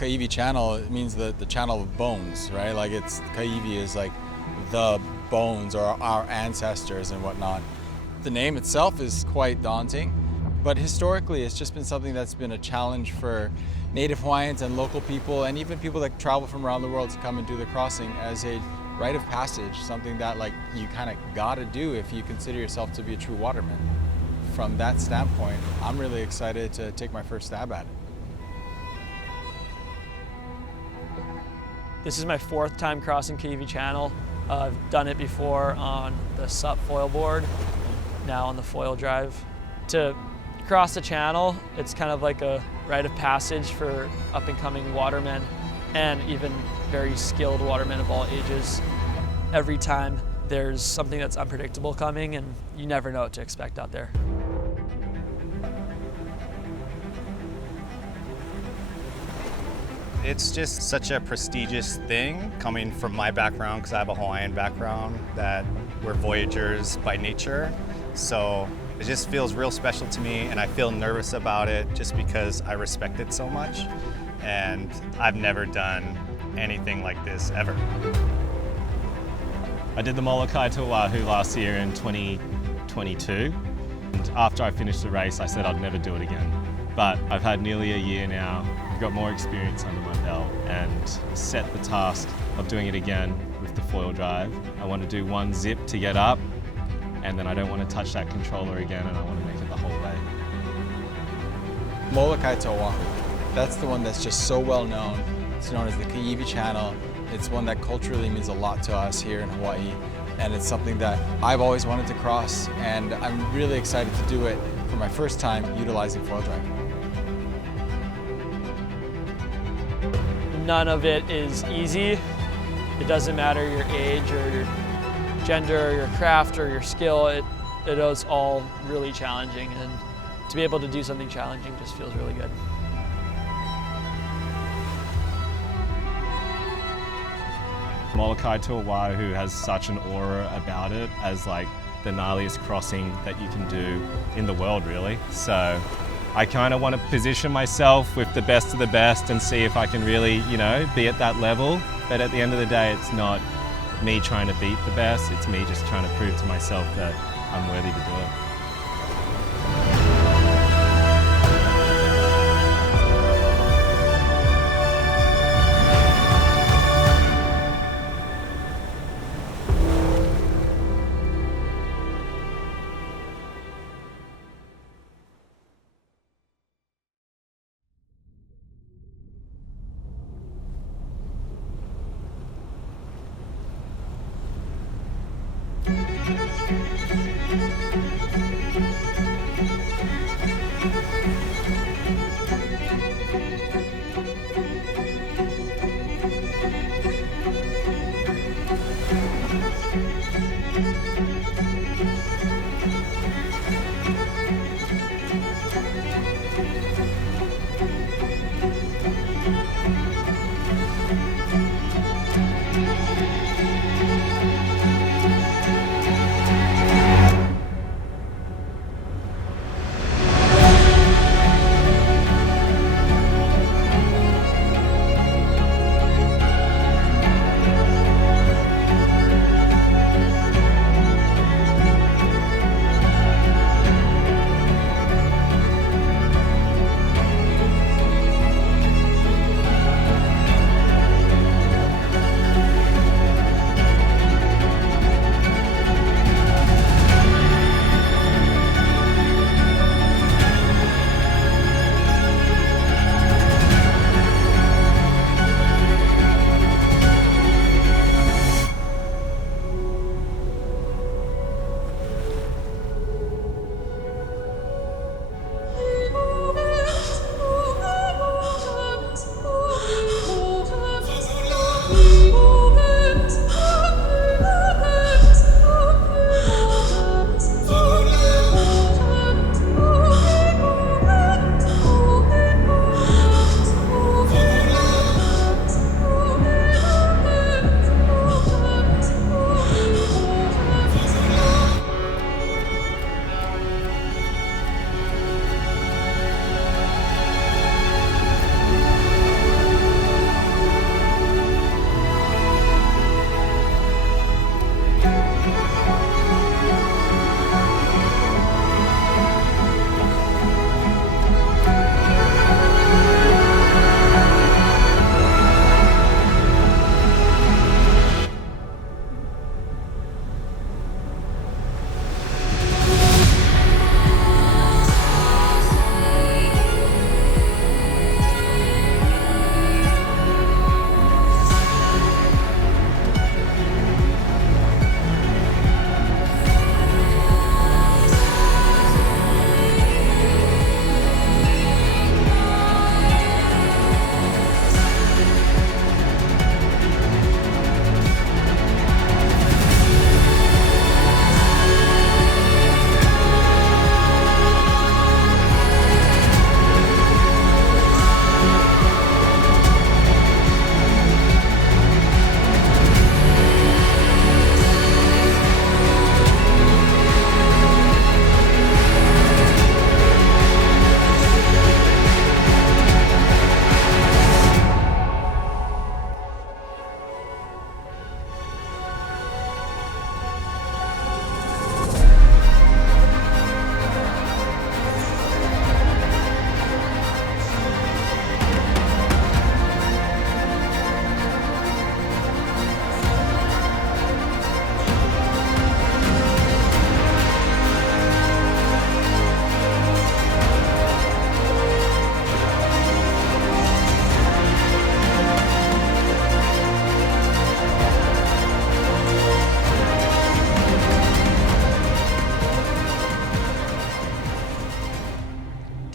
Kaiwi Channel, it means the channel of bones, right? Like Kaiwi is like the bones or our ancestors and whatnot. The name itself is quite daunting, but historically it's just been something that's been a challenge for Native Hawaiians and local people, and even people that travel from around the world to come and do the crossing as a rite of passage, something that like you kind of gotta do if you consider yourself to be a true waterman. From that standpoint, I'm really excited to take my first stab at it. This is my 4th time crossing Kaiwi Channel. I've done it before on the SUP foil board, now on the foil drive. To cross the channel, it's kind of like a rite of passage for up-and-coming watermen and even very skilled watermen of all ages. Every time there's something that's unpredictable coming and you never know what to expect out there. It's just such a prestigious thing coming from my background, because I have a Hawaiian background, that we're voyagers by nature. So it just feels real special to me, and I feel nervous about it just because I respect it so much. And I've never done anything like this ever. I did the Moloka'i to Oahu last year in 2022. And after I finished the race, I said I'd never do it again. But I've had nearly a year now. I've got more experience under my belt and set the task of doing it again with the foil drive. I want to do one zip to get up, and then I don't want to touch that controller again, and I want to make it the whole way. Moloka'i to Oahu, that's the one that's just so well known. It's known as the Kaiwi Channel. It's one that culturally means a lot to us here in Hawaii, and it's something that I've always wanted to cross, and I'm really excited to do it for my first time utilizing foil drive. None of it is easy. It doesn't matter your age or your gender or your craft or your skill. It is all really challenging, and to be able to do something challenging just feels really good. Moloka'i to Oahu has such an aura about it as like the gnarliest crossing that you can do in the world, really. So I kind of want to position myself with the best of the best and see if I can really, be at that level. But at the end of the day, it's not me trying to beat the best, it's me just trying to prove to myself that I'm worthy to do it.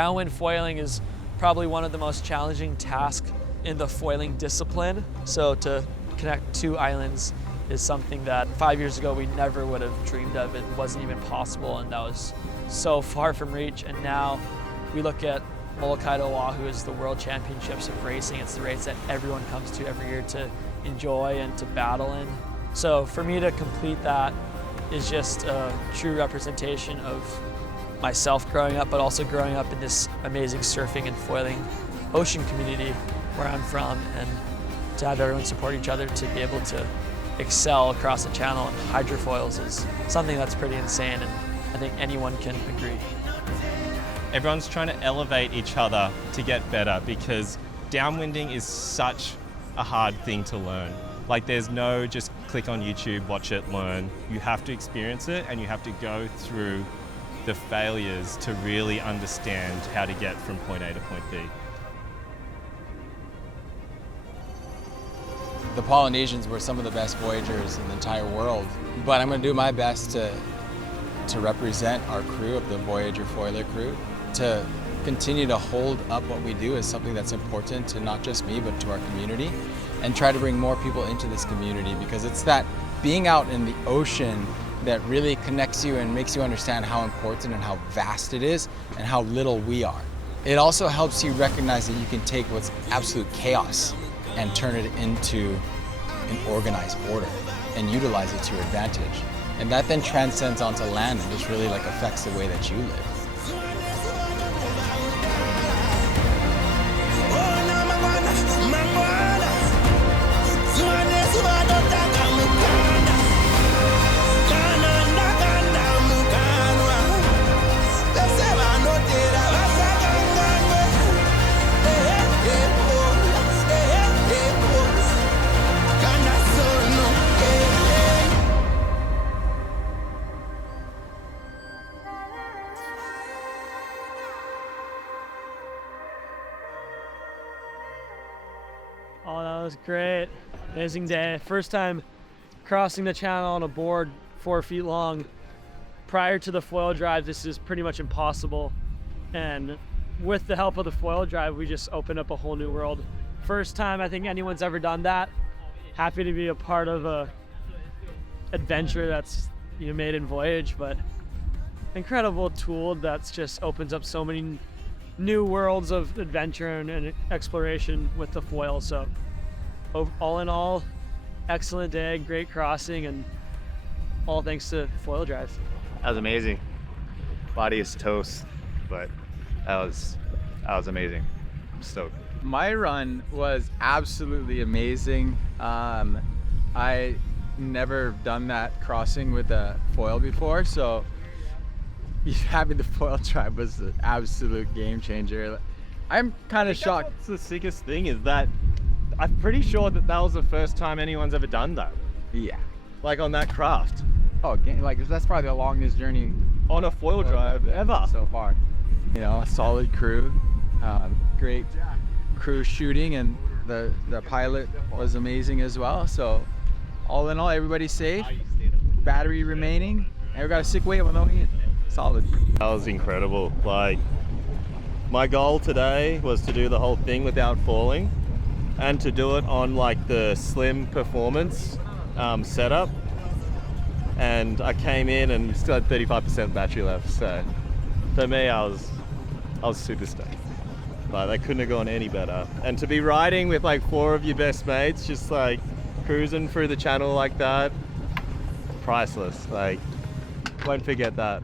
Downwind foiling is probably one of the most challenging tasks in the foiling discipline. So to connect 2 islands is something that 5 years ago we never would have dreamed of. It wasn't even possible, and that was so far from reach. And now we look at Moloka'i to Oahu as the World Championships of racing. It's the race that everyone comes to every year to enjoy and to battle in. So for me to complete that is just a true representation of myself growing up, but also growing up in this amazing surfing and foiling ocean community where I'm from, and to have everyone support each other to be able to excel across the channel in hydrofoils is something that's pretty insane, and I think anyone can agree. Everyone's trying to elevate each other to get better, because downwinding is such a hard thing to learn. Like, there's no just click on YouTube, watch it, learn. You have to experience it, and you have to go through the failures to really understand how to get from point A to point B. The Polynesians were some of the best voyagers in the entire world, but I'm going to do my best to represent our crew of the Voyager Foiler crew, to continue to hold up what we do as something that's important to not just me, but to our community, and try to bring more people into this community, because it's that being out in the ocean that really connects you and makes you understand how important and how vast it is and how little we are. It also helps you recognize that you can take what's absolute chaos and turn it into an organized order and utilize it to your advantage. And that then transcends onto land and just really like affects the way that you live. Oh, that was great. Amazing day. First time crossing the channel on a board 4 feet long. Prior to the foil drive, this is pretty much impossible. And with the help of the foil drive, we just opened up a whole new world. First time I think anyone's ever done that. Happy to be a part of a adventure that's made in Voyage, but incredible tool that's just opens up so many new worlds of adventure and exploration with the foil. So all in all, excellent day, great crossing, and all thanks to foil drive. That was amazing. Body is toast, but that was amazing. I'm stoked. My run was absolutely amazing. I never done that crossing with a foil before, so having the foil drive was an absolute game changer. I'm kind of shocked. What's the sickest thing is that I'm pretty sure that was the first time anyone's ever done that. Yeah. Like on that craft. Oh, like that's probably the longest journey On a foil drive ever. so far. A solid crew, great crew shooting, and the pilot was amazing as well. So all in all, everybody's safe, battery remaining, and we got a sick wave on the way in. Solid. That was incredible. Like, my goal today was to do the whole thing without falling, and to do it on like the slim performance setup. And I came in and still had 35% battery left. So for me, I was super stoked. Like, that couldn't have gone any better. And to be riding with like 4 of your best mates, just like cruising through the channel like that, priceless. Like, won't forget that.